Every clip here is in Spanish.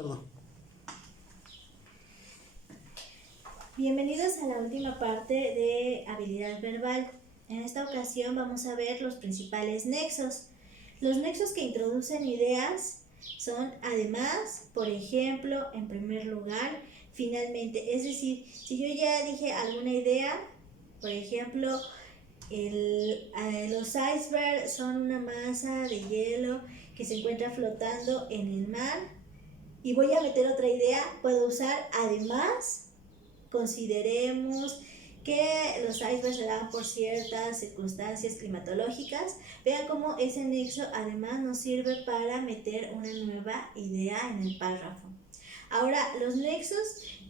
Perdón. Bienvenidos a la última parte de habilidad verbal. En esta ocasión vamos a ver los principales nexos. Los nexos que introducen ideas son además, por ejemplo, en primer lugar, finalmente. Es decir, si yo ya dije alguna idea, por ejemplo, los icebergs son una masa de hielo que se encuentra flotando en el mar y voy a meter otra idea, puedo usar además. Consideremos que los icebergs se dan por ciertas circunstancias climatológicas. Vean cómo ese nexo además nos sirve para meter una nueva idea en el párrafo. Ahora, los nexos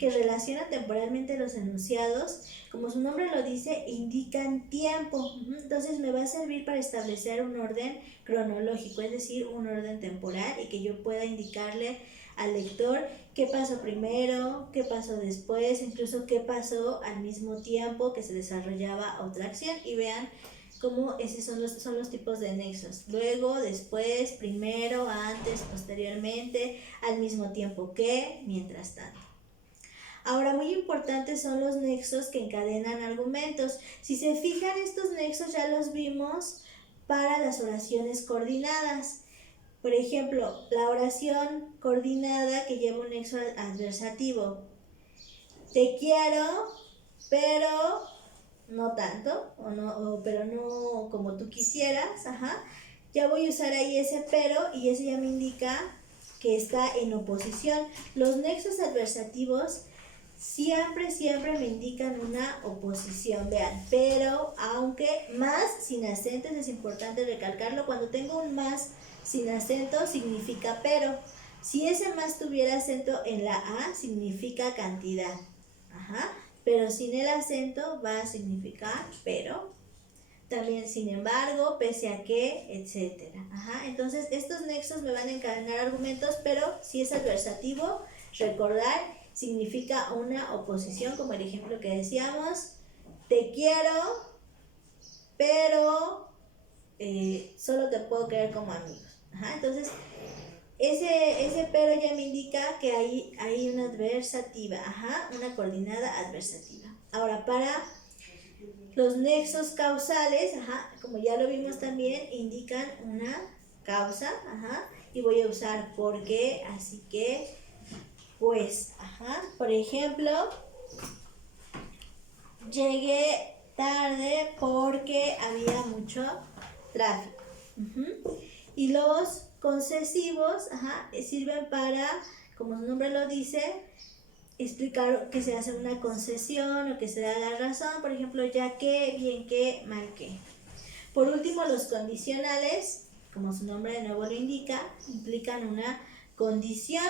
que relacionan temporalmente los enunciados, como su nombre lo dice, indican tiempo. Entonces me va a servir para establecer un orden cronológico, es decir, un orden temporal, y que yo pueda indicarle al lector qué pasó primero, qué pasó después, incluso qué pasó al mismo tiempo que se desarrollaba otra acción. Y vean cómo esos son los tipos de nexos. Luego, después, primero, antes, posteriormente, al mismo tiempo que, mientras tanto. Ahora, muy importantes son los nexos que encadenan argumentos. Si se fijan, estos nexos ya los vimos para las oraciones coordinadas. Por ejemplo, la oración coordinada que lleva un nexo adversativo. Te quiero, pero no tanto, pero no como tú quisieras. Ya voy a usar ahí ese pero y ese ya me indica que está en oposición. Los nexos adversativos siempre me indican una oposición. Vean, pero, aunque, más sin acentos, es importante recalcarlo. Cuando tengo un más sin acento significa pero. Si ese más tuviera acento en la A, significa cantidad. Pero sin el acento va a significar pero. También sin embargo, pese a que, etc. Entonces estos nexos me van a encadenar argumentos, pero si es adversativo, recordar, significa una oposición, como el ejemplo que decíamos. Te quiero, pero solo te puedo querer como amigos. Entonces, ese pero ya me indica que hay una adversativa, una coordinada adversativa. Ahora, para los nexos causales, como ya lo vimos también, indican una causa, y voy a usar por qué, así que, pues, por ejemplo, llegué tarde porque había mucho tráfico. Y los concesivos sirven para, como su nombre lo dice, explicar que se hace una concesión o que se da la razón. Por ejemplo, ya que, bien que, mal que. Por último, los condicionales, como su nombre de nuevo lo indica, implican una condición.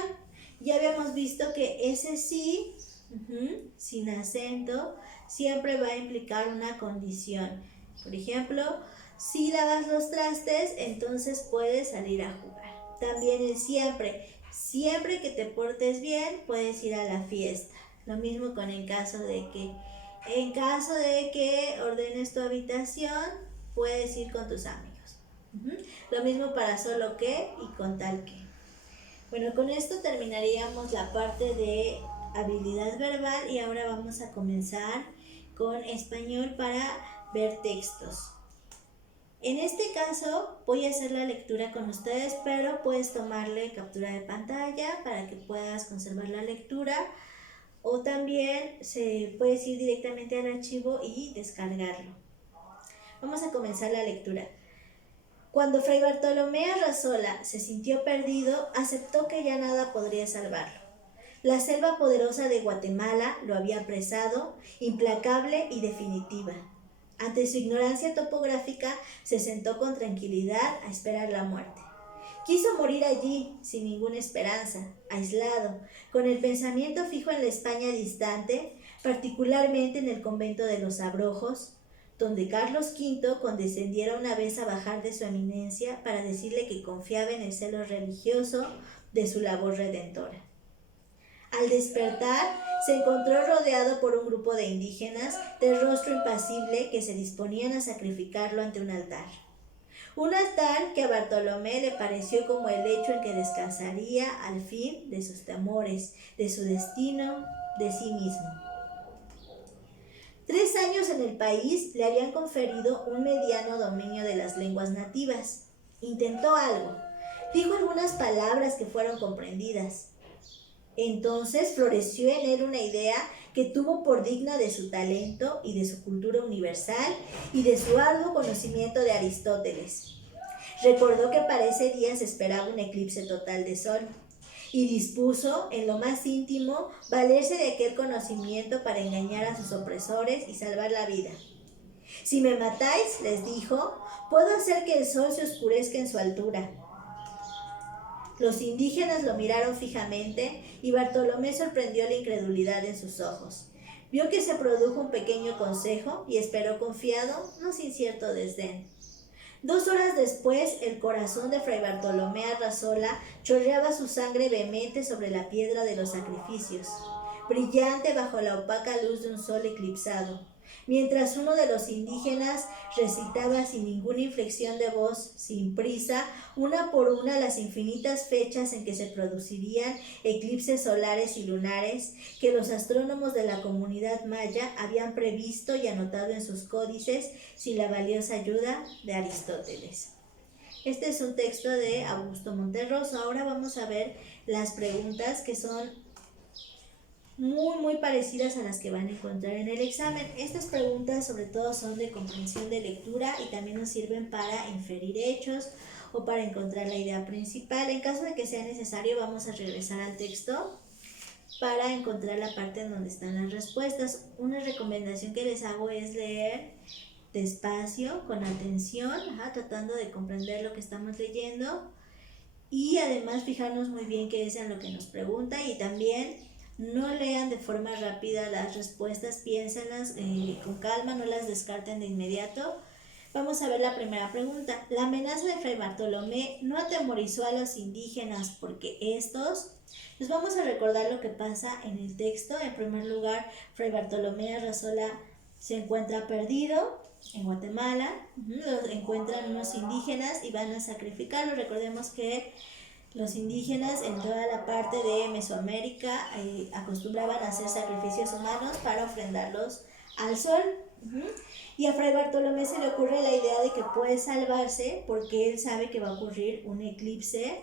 Ya habíamos visto que ese sí, sin acento, siempre va a implicar una condición. Por ejemplo, si lavas los trastes, entonces puedes salir a jugar. También el siempre que te portes bien, puedes ir a la fiesta. Lo mismo con en caso de que ordenes tu habitación, puedes ir con tus amigos. Lo mismo para solo que y con tal que. Bueno, con esto terminaríamos la parte de habilidad verbal y ahora vamos a comenzar con español para ver textos. En este caso voy a hacer la lectura con ustedes, pero puedes tomarle captura de pantalla para que puedas conservar la lectura, o también puedes ir directamente al archivo y descargarlo. Vamos a comenzar la lectura. Cuando Fray Bartolomé Arrazola se sintió perdido, aceptó que ya nada podría salvarlo. La selva poderosa de Guatemala lo había apresado, implacable y definitiva. Ante su ignorancia topográfica, se sentó con tranquilidad a esperar la muerte. Quiso morir allí, sin ninguna esperanza, aislado, con el pensamiento fijo en la España distante, particularmente en el convento de los Abrojos, donde Carlos V condescendiera una vez a bajar de su eminencia para decirle que confiaba en el celo religioso de su labor redentora. Al despertar, se encontró rodeado por un grupo de indígenas de rostro impasible que se disponían a sacrificarlo ante un altar. Un altar que a Bartolomé le pareció como el hecho en que descansaría al fin de sus temores, de su destino, de sí mismo. 3 años en el país le habían conferido un mediano dominio de las lenguas nativas. Intentó algo, dijo algunas palabras que fueron comprendidas. Entonces floreció en él una idea que tuvo por digna de su talento y de su cultura universal y de su arduo conocimiento de Aristóteles. Recordó que para ese día se esperaba un eclipse total de sol y dispuso, en lo más íntimo, valerse de aquel conocimiento para engañar a sus opresores y salvar la vida. Si me matáis, les dijo, puedo hacer que el sol se oscurezca en su altura. Los indígenas lo miraron fijamente y Bartolomé sorprendió la incredulidad en sus ojos. Vio que se produjo un pequeño consejo y esperó confiado, no sin cierto desdén. 2 horas después, el corazón de Fray Bartolomé Arrazola chorreaba su sangre vehemente sobre la piedra de los sacrificios, brillante bajo la opaca luz de un sol eclipsado, mientras uno de los indígenas recitaba sin ninguna inflexión de voz, sin prisa, una por una las infinitas fechas en que se producirían eclipses solares y lunares que los astrónomos de la comunidad maya habían previsto y anotado en sus códices sin la valiosa ayuda de Aristóteles. Este es un texto de Augusto Monterroso. Ahora vamos a ver las preguntas que son muy parecidas a las que van a encontrar en el examen. Estas preguntas sobre todo son de comprensión de lectura y también nos sirven para inferir hechos o para encontrar la idea principal. En caso de que sea necesario, vamos a regresar al texto para encontrar la parte en donde están las respuestas. Una recomendación que les hago es leer despacio, con atención, tratando de comprender lo que estamos leyendo y además fijarnos muy bien qué es en lo que nos pregunta y también no lean de forma rápida las respuestas, piénsenlas con calma, no las descarten de inmediato. Vamos a ver la primera pregunta. La amenaza de Fray Bartolomé no atemorizó a los indígenas porque estos... Les vamos a recordar lo que pasa en el texto. En primer lugar, Fray Bartolomé Arrazola se encuentra perdido en Guatemala. Los encuentran unos indígenas y van a sacrificarlo. Recordemos que los indígenas en toda la parte de Mesoamérica acostumbraban a hacer sacrificios humanos para ofrendarlos al sol. Y a Fray Bartolomé se le ocurre la idea de que puede salvarse porque él sabe que va a ocurrir un eclipse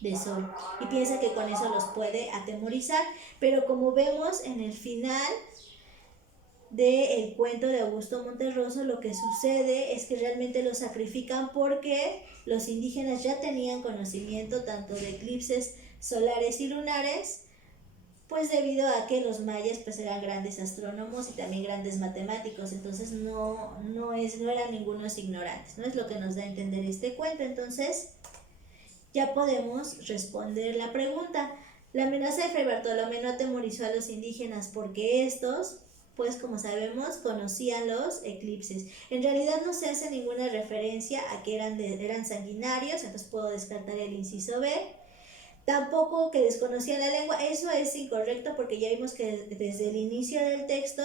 de sol y piensa que con eso los puede atemorizar. Pero como vemos en el final del cuento de Augusto Monterroso, lo que sucede es que realmente los sacrifican porque los indígenas ya tenían conocimiento tanto de eclipses solares y lunares, pues debido a que los mayas pues eran grandes astrónomos y también grandes matemáticos, entonces no eran ningunos ignorantes, no es lo que nos da a entender este cuento. Entonces ya podemos responder la pregunta. La amenaza de Fray Bartolomé no atemorizó a los indígenas porque estos, pues como sabemos, conocían los eclipses. En realidad no se hace ninguna referencia a que eran sanguinarios, entonces puedo descartar el inciso B. Tampoco que desconocían la lengua, eso es incorrecto porque ya vimos que desde el inicio del texto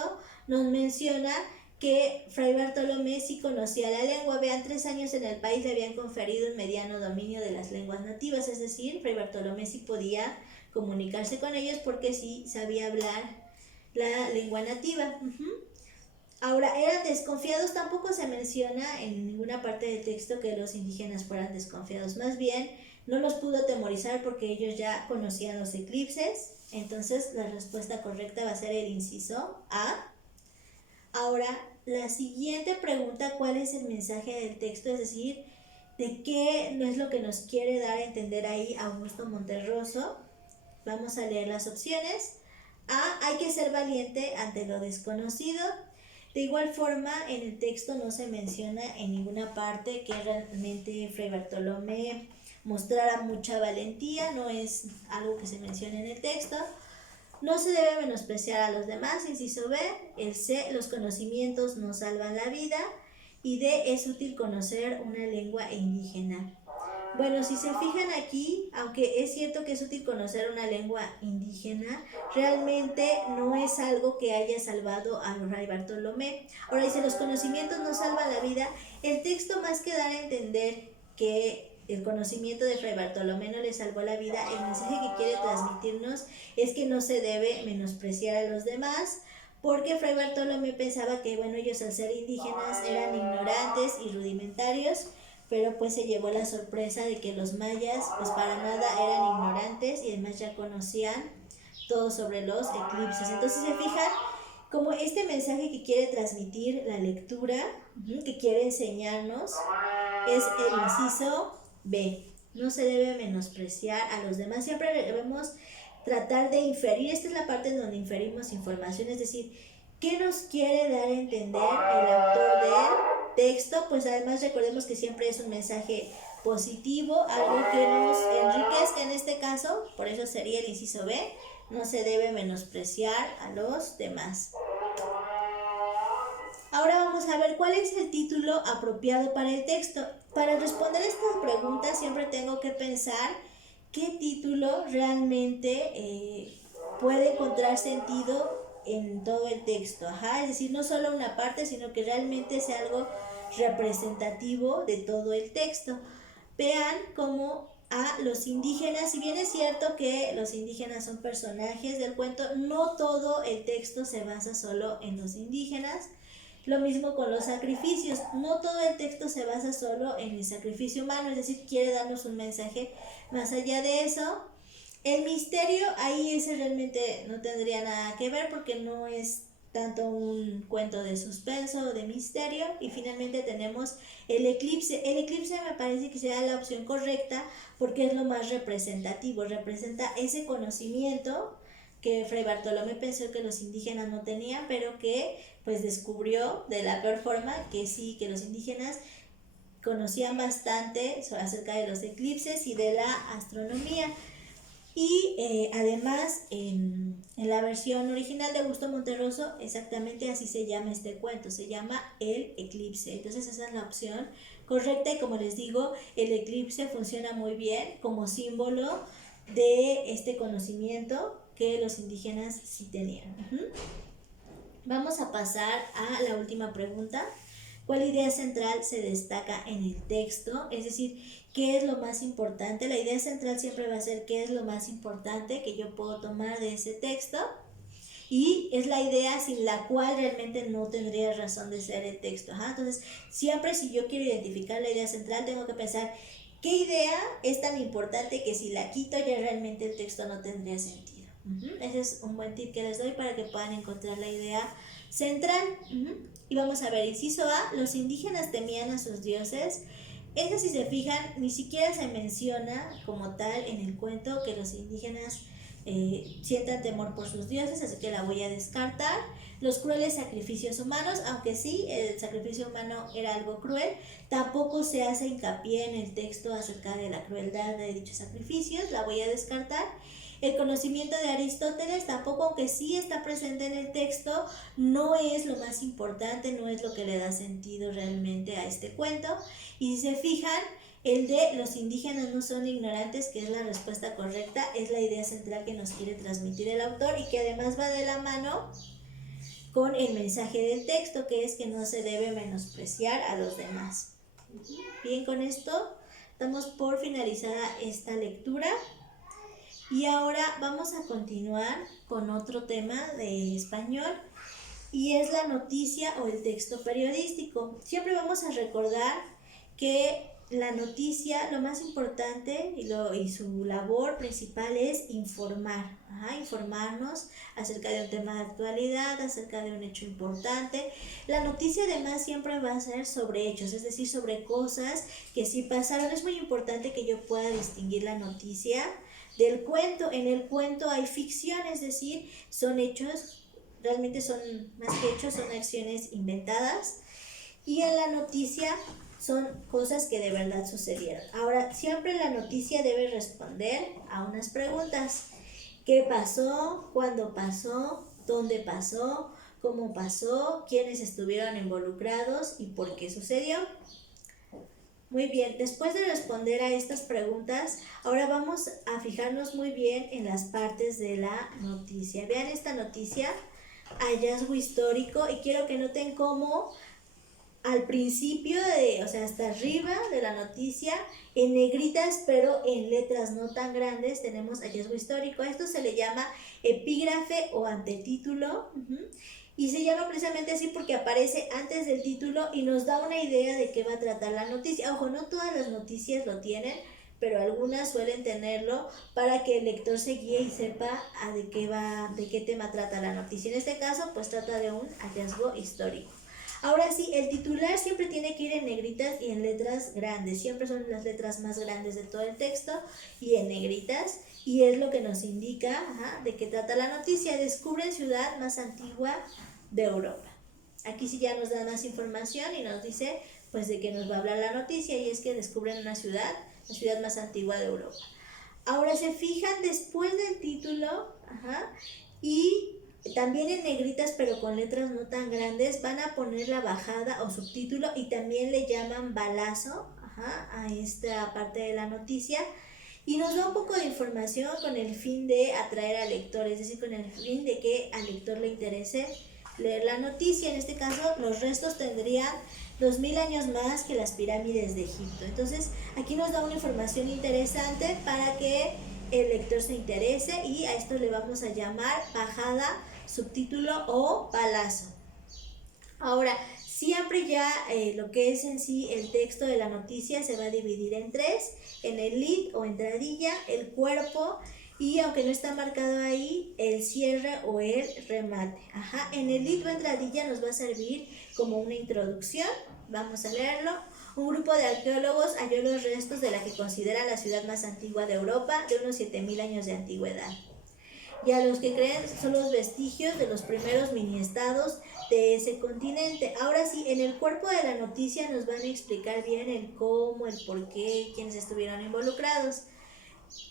nos menciona que Fray Bartolomé sí conocía la lengua. Vean, 3 años en el país le habían conferido un mediano dominio de las lenguas nativas, es decir, Fray Bartolomé sí podía comunicarse con ellos porque sí sabía hablar la lengua nativa. Ahora, eran desconfiados, tampoco se menciona en ninguna parte del texto que los indígenas fueran desconfiados, más bien no los pudo atemorizar porque ellos ya conocían los eclipses. Entonces la respuesta correcta va a ser el inciso A. Ahora, la siguiente pregunta, ¿cuál es el mensaje del texto? Es decir, ¿de qué no es lo que nos quiere dar a entender ahí Augusto Monterroso? Vamos a leer las opciones. A, hay que ser valiente ante lo desconocido. De igual forma, en el texto no se menciona en ninguna parte que realmente Fray Bartolomé mostrara mucha valentía, no es algo que se mencione en el texto. No se debe menospreciar a los demás, inciso B. El C, los conocimientos nos salvan la vida. Y D, es útil conocer una lengua indígena. Bueno, si se fijan aquí, aunque es cierto que es útil conocer una lengua indígena, realmente no es algo que haya salvado a Fray Bartolomé. Ahora, dice, los conocimientos no salvan la vida. El texto, más que dar a entender que el conocimiento de Fray Bartolomé no le salvó la vida, el mensaje que quiere transmitirnos es que no se debe menospreciar a los demás, porque Fray Bartolomé pensaba que, bueno, ellos al ser indígenas eran ignorantes y rudimentarios, pero pues se llevó la sorpresa de que los mayas pues para nada eran ignorantes y además ya conocían todo sobre los eclipses. Entonces se fijan como este mensaje que quiere transmitir la lectura, que quiere enseñarnos, es el inciso B. No se debe menospreciar a los demás, siempre debemos tratar de inferir. Esta es la parte en donde inferimos información, es decir, ¿qué nos quiere dar a entender el autor del texto? Pues además recordemos que siempre es un mensaje positivo, algo que nos enriquezca en este caso, por eso sería el inciso B, no se debe menospreciar a los demás. Ahora vamos a ver cuál es el título apropiado para el texto. Para responder esta pregunta siempre tengo que pensar qué título realmente puede encontrar sentido en todo el texto. Es decir, no solo una parte, sino que realmente sea algo representativo de todo el texto. Vean cómo a los indígenas, si bien es cierto que los indígenas son personajes del cuento, no todo el texto se basa solo en los indígenas. Lo mismo con los sacrificios, no todo el texto se basa solo en el sacrificio humano, es decir, quiere darnos un mensaje más allá de eso. El misterio, ahí ese realmente no tendría nada que ver porque no es tanto un cuento de suspenso o de misterio. Y finalmente tenemos el eclipse. El eclipse me parece que sea la opción correcta porque es lo más representativo, representa ese conocimiento que Fray Bartolomé pensó que los indígenas no tenían, pero que pues descubrió de la peor forma que sí, que los indígenas conocían bastante acerca de los eclipses y de la astronomía. Y además en la versión original de Augusto Monterroso exactamente así se llama este cuento, se llama El Eclipse. Entonces esa es la opción correcta y como les digo, el eclipse funciona muy bien como símbolo de este conocimiento que los indígenas sí tenían. Vamos a pasar a la última pregunta. ¿Cuál idea central se destaca en el texto? Es decir, ¿qué es lo más importante? La idea central siempre va a ser qué es lo más importante que yo puedo tomar de ese texto. Y es la idea sin la cual realmente no tendría razón de ser el texto. Entonces, siempre si yo quiero identificar la idea central, tengo que pensar qué idea es tan importante que si la quito ya realmente el texto no tendría sentido. Ese es un buen tip que les doy para que puedan encontrar la idea central. Y vamos a ver, inciso A, los indígenas temían a sus dioses. Esa, si se fijan, ni siquiera se menciona como tal en el cuento que los indígenas sientan temor por sus dioses, así que la voy a descartar. Los crueles sacrificios humanos, aunque sí, el sacrificio humano era algo cruel, tampoco se hace hincapié en el texto acerca de la crueldad de dichos sacrificios, la voy a descartar. El conocimiento de Aristóteles tampoco, aunque sí está presente en el texto, no es lo más importante, no es lo que le da sentido realmente a este cuento. Y si se fijan, el de los indígenas no son ignorantes, que es la respuesta correcta, es la idea central que nos quiere transmitir el autor y que además va de la mano con el mensaje del texto, que es que no se debe menospreciar a los demás. Bien, con esto damos por finalizada esta lectura. Y ahora vamos a continuar con otro tema de español y es la noticia o el texto periodístico. Siempre vamos a recordar que la noticia, lo más importante y su labor principal es informar, informarnos acerca de un tema de actualidad, acerca de un hecho importante. La noticia además siempre va a ser sobre hechos, es decir, sobre cosas que sí pasaron. Es muy importante que yo pueda distinguir la noticia del cuento. En el cuento hay ficción, es decir, son hechos, realmente son más que hechos, son acciones inventadas. Y en la noticia son cosas que de verdad sucedieron. Ahora, siempre la noticia debe responder a unas preguntas. ¿Qué pasó? ¿Cuándo pasó? ¿Dónde pasó? ¿Cómo pasó? ¿Quiénes estuvieron involucrados? ¿Y por qué sucedió? Muy bien, después de responder a estas preguntas, ahora vamos a fijarnos muy bien en las partes de la noticia. Vean esta noticia, hallazgo histórico, y quiero que noten cómo al principio o sea, hasta arriba de la noticia, en negritas, pero en letras no tan grandes, tenemos hallazgo histórico. A esto se le llama epígrafe o antetítulo. Y se llama precisamente así porque aparece antes del título y nos da una idea de qué va a tratar la noticia. Ojo, no todas las noticias lo tienen, pero algunas suelen tenerlo para que el lector se guíe y sepa de qué tema trata la noticia. En este caso, pues trata de un hallazgo histórico. Ahora sí, el titular siempre tiene que ir en negritas y en letras grandes. Siempre son las letras más grandes de todo el texto y en negritas. Y es lo que nos indica de qué trata la noticia. Descubren ciudad más antigua de Europa. Aquí sí ya nos da más información y nos dice pues de qué nos va a hablar la noticia, y es que descubren una ciudad, la ciudad más antigua de Europa. Ahora se fijan después del título, y también en negritas pero con letras no tan grandes van a poner la bajada o subtítulo, y también le llaman balazo a esta parte de la noticia, y nos da un poco de información con el fin de atraer al lector, es decir, con el fin de que al lector le interese leer la noticia. En este caso, los restos tendrían 2000 años más que las pirámides de Egipto. Entonces, aquí nos da una información interesante para que el lector se interese, y a esto le vamos a llamar bajada, subtítulo o balazo. Ahora, siempre ya lo que es en sí el texto de la noticia se va a dividir en tres: en el lead o entradilla, el cuerpo, y aunque no está marcado ahí, el cierre o el remate. En el lead o entradilla nos va a servir como una introducción. Vamos a leerlo. Un grupo de arqueólogos halló los restos de la que considera la ciudad más antigua de Europa, de unos 7000 años de antigüedad. Y a los que creen son los vestigios de los primeros mini-estados de ese continente. Ahora sí, en el cuerpo de la noticia nos van a explicar bien el cómo, el por qué, quiénes estuvieron involucrados.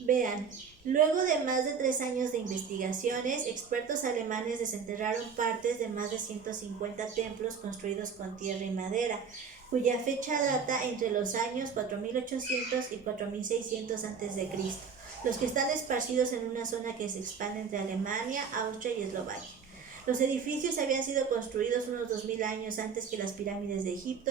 Vean, luego de más de 3 años de investigaciones, expertos alemanes desenterraron partes de más de 150 templos construidos con tierra y madera, cuya fecha data entre los años 4800 y 4600 a.C., los que están esparcidos en una zona que se expande entre Alemania, Austria y Eslovaquia. Los edificios habían sido construidos unos 2000 años antes que las pirámides de Egipto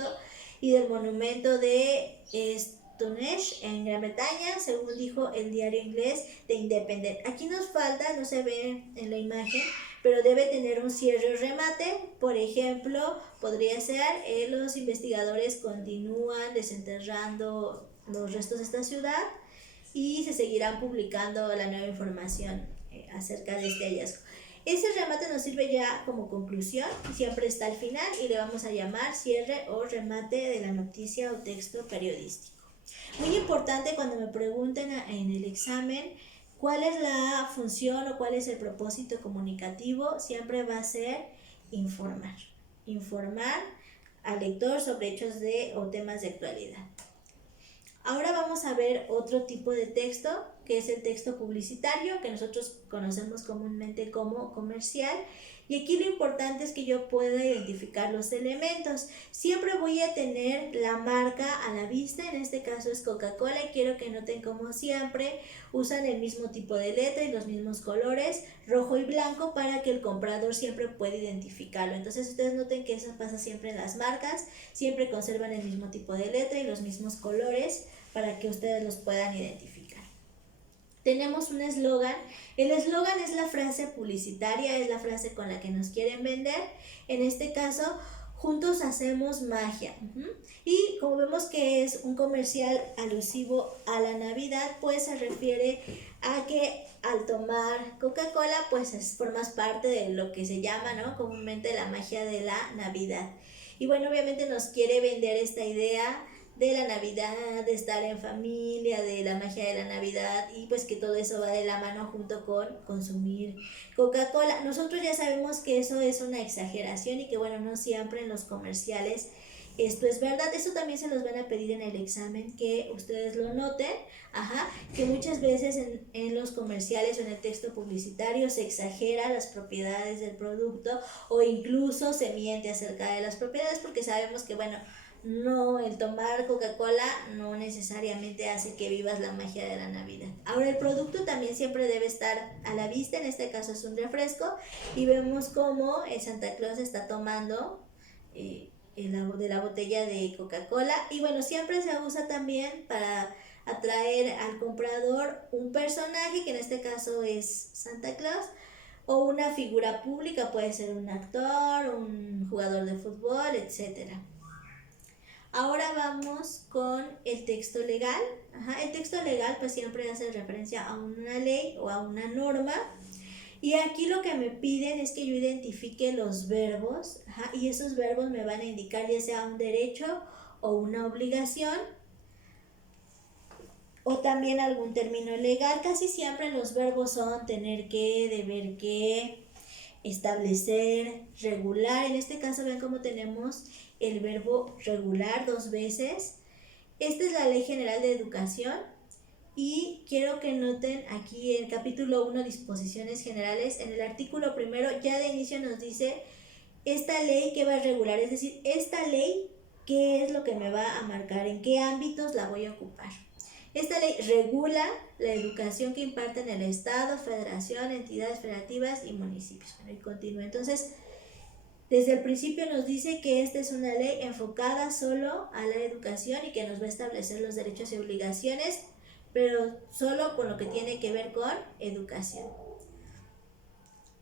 y del monumento de Stonehenge en Gran Bretaña, según dijo el diario inglés The Independent. Aquí nos falta, no se ve en la imagen, pero debe tener un cierre o remate. Por ejemplo, podría ser los investigadores continúan desenterrando los restos de esta ciudad y se seguirán publicando la nueva información acerca de este hallazgo. Ese remate nos sirve ya como conclusión y siempre está al final, y le vamos a llamar cierre o remate de la noticia o texto periodístico. Muy importante cuando me pregunten en el examen cuál es la función o cuál es el propósito comunicativo, siempre va a ser informar. Informar al lector sobre hechos o temas de actualidad. Ahora vamos a ver otro tipo de texto, que es el texto publicitario, que nosotros conocemos comúnmente como comercial. Y aquí lo importante es que yo pueda identificar los elementos. Siempre voy a tener la marca a la vista, en este caso es Coca-Cola, y quiero que noten como siempre usan el mismo tipo de letra y los mismos colores, rojo y blanco, para que el comprador siempre pueda identificarlo. Entonces ustedes noten que eso pasa siempre en las marcas, siempre conservan el mismo tipo de letra y los mismos colores para que ustedes los puedan identificar. Tenemos un eslogan. El eslogan es la frase publicitaria, es la frase con la que nos quieren vender. En este caso, juntos hacemos magia. Y como vemos que es un comercial alusivo a la Navidad, pues se refiere a que al tomar Coca-Cola, pues formas parte de lo que se llama, ¿no?, comúnmente la magia de la Navidad. Y bueno, obviamente nos quiere vender esta idea de la Navidad, de estar en familia, de la magia de la Navidad, y pues que todo eso va de la mano junto con consumir Coca-Cola. Nosotros ya sabemos que eso es una exageración y que bueno, no siempre en los comerciales esto es verdad. Eso también se los van a pedir en el examen, que ustedes lo noten, que muchas veces en los comerciales o en el texto publicitario se exagera las propiedades del producto, o incluso se miente acerca de las propiedades, porque sabemos que bueno, no, el tomar Coca-Cola no necesariamente hace que vivas la magia de la Navidad. Ahora, el producto también siempre debe estar a la vista, en este caso es un refresco, y vemos cómo el Santa Claus está tomando de la botella de Coca-Cola. Y bueno, siempre se usa también para atraer al comprador un personaje, que en este caso es Santa Claus, o una figura pública, puede ser un actor, un jugador de fútbol, etcétera. Ahora vamos con el texto legal. El texto legal pues siempre hace referencia a una ley o a una norma. Y aquí lo que me piden es que yo identifique los verbos, y esos verbos me van a indicar ya sea un derecho o una obligación, o también algún término legal. Casi siempre los verbos son tener que, deber que, establecer, regular. En este caso ven cómo tenemos el verbo regular 2 veces. Esta es la Ley General de Educación y quiero que noten aquí en el capítulo 1, disposiciones generales, en el artículo primero ya de inicio nos dice esta ley que va a regular, es decir, esta ley qué es lo que me va a marcar, en qué ámbitos la voy a ocupar. Esta ley regula la educación que imparten el Estado, Federación, entidades federativas y municipios. Bueno, y continúa. Entonces, desde el principio nos dice que esta es una ley enfocada solo a la educación y que nos va a establecer los derechos y obligaciones, pero solo con lo que tiene que ver con educación.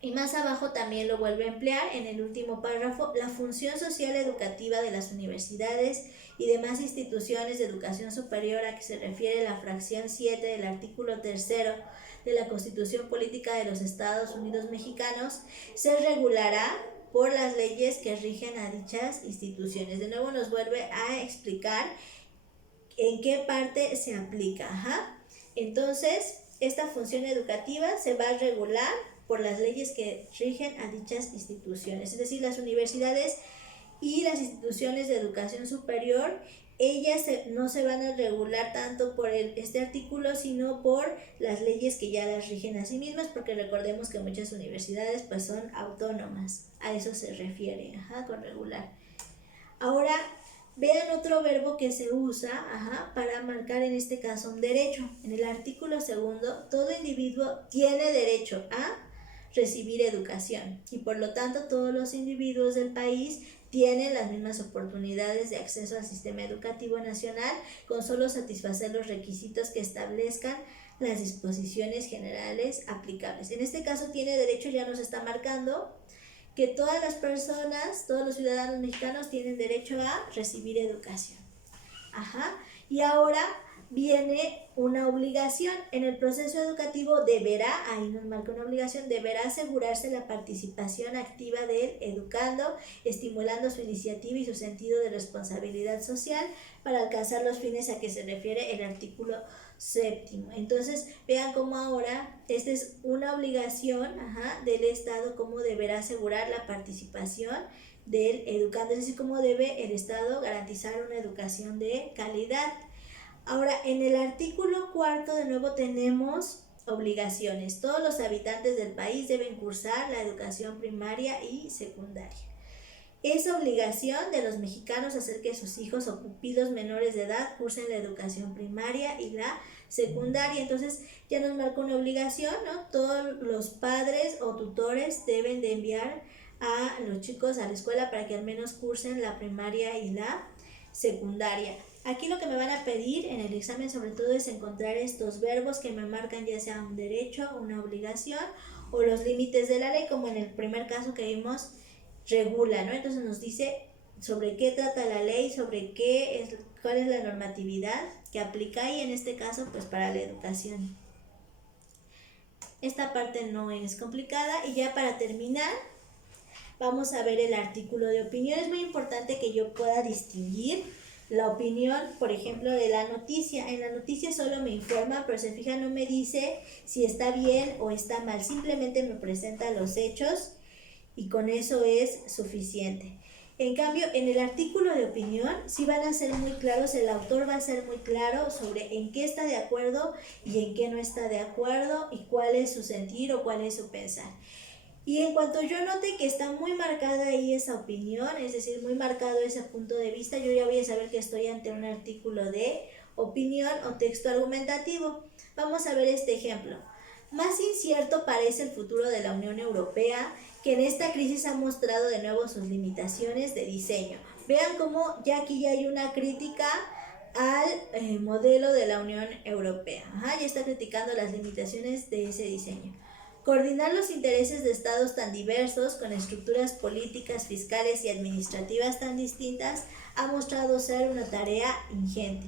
Y más abajo también lo vuelve a emplear en el último párrafo, la función social educativa de las universidades y demás instituciones de educación superior a que se refiere la fracción 7 del artículo 3 de la Constitución Política de los Estados Unidos Mexicanos, se regulará por las leyes que rigen a dichas instituciones. De nuevo nos vuelve a explicar en qué parte se aplica. Entonces, esta función educativa se va a regular por las leyes que rigen a dichas instituciones, es decir, las universidades y las instituciones de educación superior, ellas no se van a regular tanto por este artículo, sino por las leyes que ya las rigen a sí mismas, porque recordemos que muchas universidades pues son autónomas, a eso se refiere, con regular. Ahora, vean otro verbo que se usa para marcar en este caso un derecho. En el artículo 2, todo individuo tiene derecho a recibir educación y por lo tanto todos los individuos del país tienen las mismas oportunidades de acceso al sistema educativo nacional con solo satisfacer los requisitos que establezcan las disposiciones generales aplicables. En este caso tiene derecho, ya nos está marcando que todas las personas, todos los ciudadanos mexicanos tienen derecho a recibir educación. Y ahora viene una obligación. En el proceso educativo deberá, ahí nos marca una obligación, deberá asegurarse la participación activa del educando, estimulando su iniciativa y su sentido de responsabilidad social para alcanzar los fines a que se refiere el artículo 7. Entonces, vean cómo ahora esta es una obligación del Estado, cómo deberá asegurar la participación del educando, es decir, cómo debe el Estado garantizar una educación de calidad. Ahora, en el artículo 4 de nuevo tenemos obligaciones. Todos los habitantes del país deben cursar la educación primaria y secundaria. Es obligación de los mexicanos hacer que sus hijos o pupilos menores de edad cursen la educación primaria y la secundaria. Entonces ya nos marca una obligación, ¿no? Todos los padres o tutores deben de enviar a los chicos a la escuela para que al menos cursen la primaria y la secundaria. Aquí lo que me van a pedir en el examen sobre todo es encontrar estos verbos que me marcan ya sea un derecho, una obligación o los límites de la ley, como en el primer caso que vimos, regula, ¿no? Entonces nos dice sobre qué trata la ley, sobre cuál es la normatividad que aplica y en este caso pues para la educación. Esta parte no es complicada y ya para terminar vamos a ver el artículo de opinión. Es muy importante que yo pueda distinguir la opinión, por ejemplo, de la noticia. En la noticia solo me informa, pero se fija, no me dice si está bien o está mal, simplemente me presenta los hechos y con eso es suficiente. En cambio, en el artículo de opinión sí van a ser muy claros, el autor va a ser muy claro sobre en qué está de acuerdo y en qué no está de acuerdo y cuál es su sentir o cuál es su pensar. Y en cuanto yo note que está muy marcada ahí esa opinión, es decir, muy marcado ese punto de vista, yo ya voy a saber que estoy ante un artículo de opinión o texto argumentativo. Vamos a ver este ejemplo. Más incierto parece el futuro de la Unión Europea, que en esta crisis ha mostrado de nuevo sus limitaciones de diseño. Vean cómo ya aquí ya hay una crítica al modelo de la Unión Europea. Ajá, ya está criticando las limitaciones de ese diseño. Coordinar los intereses de estados tan diversos, con estructuras políticas, fiscales y administrativas tan distintas, ha mostrado ser una tarea ingente.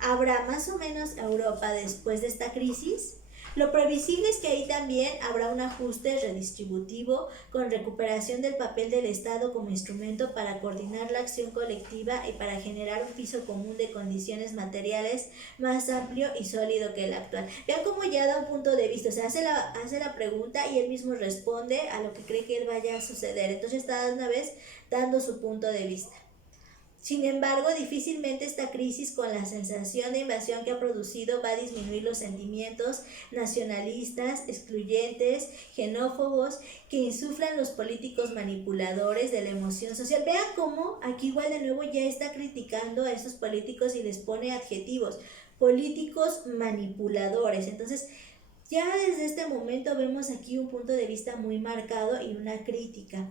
¿Habrá más o menos Europa después de esta crisis? Lo previsible es que ahí también habrá un ajuste redistributivo con recuperación del papel del Estado como instrumento para coordinar la acción colectiva y para generar un piso común de condiciones materiales más amplio y sólido que el actual. Vean cómo ya da un punto de vista, o sea, hace la pregunta y él mismo responde a lo que cree que vaya a suceder. Entonces está una vez dando su punto de vista. Sin embargo, difícilmente esta crisis, con la sensación de invasión que ha producido, va a disminuir los sentimientos nacionalistas, excluyentes, xenófobos, que insuflan los políticos manipuladores de la emoción social. Vean cómo aquí igual de nuevo ya está criticando a esos políticos y les pone adjetivos. Políticos manipuladores. Entonces, ya desde este momento vemos aquí un punto de vista muy marcado y una crítica.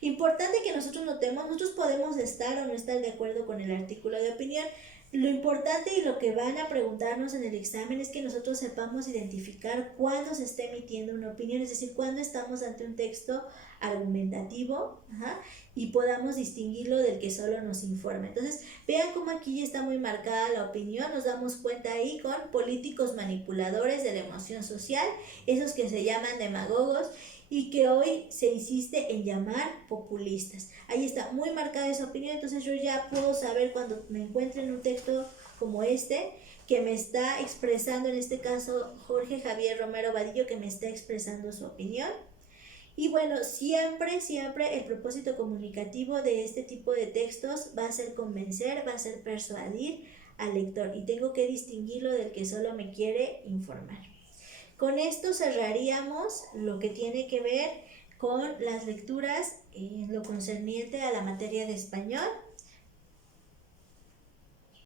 Importante que nosotros notemos, nosotros podemos estar o no estar de acuerdo con el artículo de opinión. Lo importante y lo que van a preguntarnos en el examen es que nosotros sepamos identificar cuándo se está emitiendo una opinión, es decir, cuándo estamos ante un texto argumentativo, y podamos distinguirlo del que solo nos informa. Entonces, vean cómo aquí ya está muy marcada la opinión, nos damos cuenta ahí con políticos manipuladores de la emoción social, esos que se llaman demagogos y que hoy se insiste en llamar populistas. Ahí está muy marcada esa opinión, entonces yo ya puedo saber cuando me encuentre en un texto como este, que me está expresando, en este caso Jorge Javier Romero Vadillo, que me está expresando su opinión. Y bueno, siempre el propósito comunicativo de este tipo de textos va a ser convencer, va a ser persuadir al lector, y tengo que distinguirlo del que solo me quiere informar. Con esto cerraríamos lo que tiene que ver con las lecturas en lo concerniente a la materia de español.